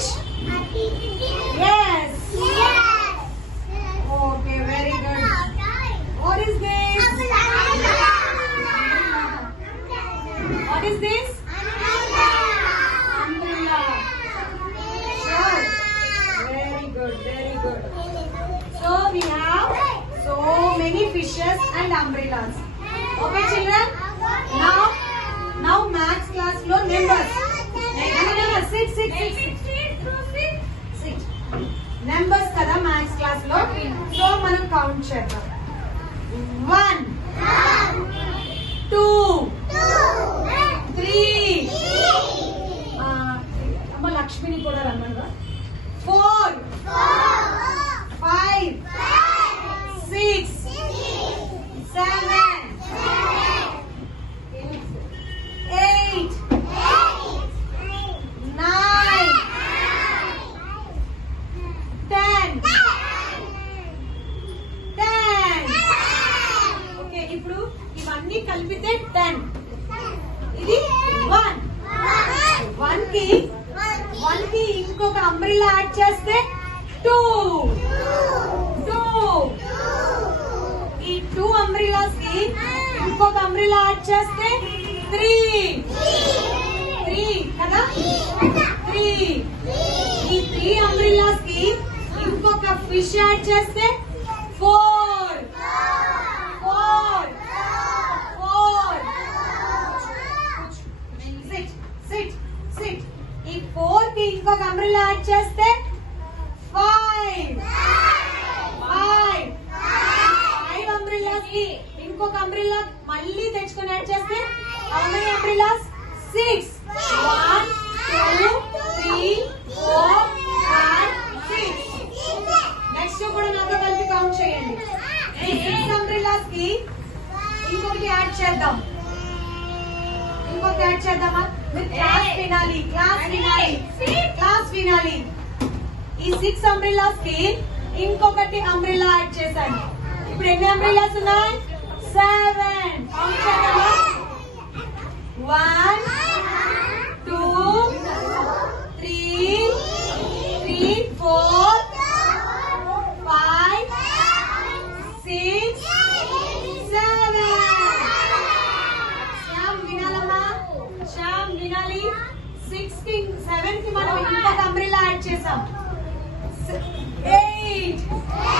fish? Yes. Okay, very good. What is this? What is this? Umbrella. Sure. Very good, very good. So we have so many fishes and umbrellas. Okay, children. Now maths class lo numbers. Sit. Numbers kada maths class lo. So మనం count చేద్దాం. 1 2 3 అమ్మ లక్ష్మిని కూడా రమ్మనుగా. 4 5 6 7 8 9 10. Okay, ఇప్పుడు ఇవన్నీ కలిపితే 10. ఇది 1 కి ఇంకొక అంబ్రెల్లా యాడ్ చేస్తే 2. ఈ 2 అంబ్రెల్లాస్ కి ఇంకొక అంబ్రెల్లా యాడ్ చేస్తే 3 కదా. 3 ఈ 3 అంబ్రెల్లాస్ కి ఇంకొక ఫిష్ యాడ్ చేస్తే 4. సిట్ ఈ 4 కి ఇంకొక అంబ్రెల్లా యాడ్ చేస్తే 5 అంబ్రెల్లాస్ కి ఇంకొక అంబ్రెల్లా మళ్ళీ తెచ్చుకొని యాడ్ చేస్తే how many umbrellas? 6. 1 2 3 4 5 6. నెక్స్ట్ కూడా నాతో కలిపి కౌంట్ చేయండి. 6 umbrellas కి ఇంకొకటి యాడ్ చేద్దామా? క్లాస్ వినాలి. ఈ 6 umbrellas కి ఇంకొకటి అంబ్రెల్లా యాడ్ చేశాను. ఇప్పుడు ఎన్ని అంబ్రెల్లాస్ ఉన్నాయి? 7. కౌంట్ చేద్దామా? 1 2 3 4 5 6 7. శ్యామ్ వినాలి. 7 కి మనం ఇంకొక అంబ్రెల్లా యాడ్ చేసాం. 8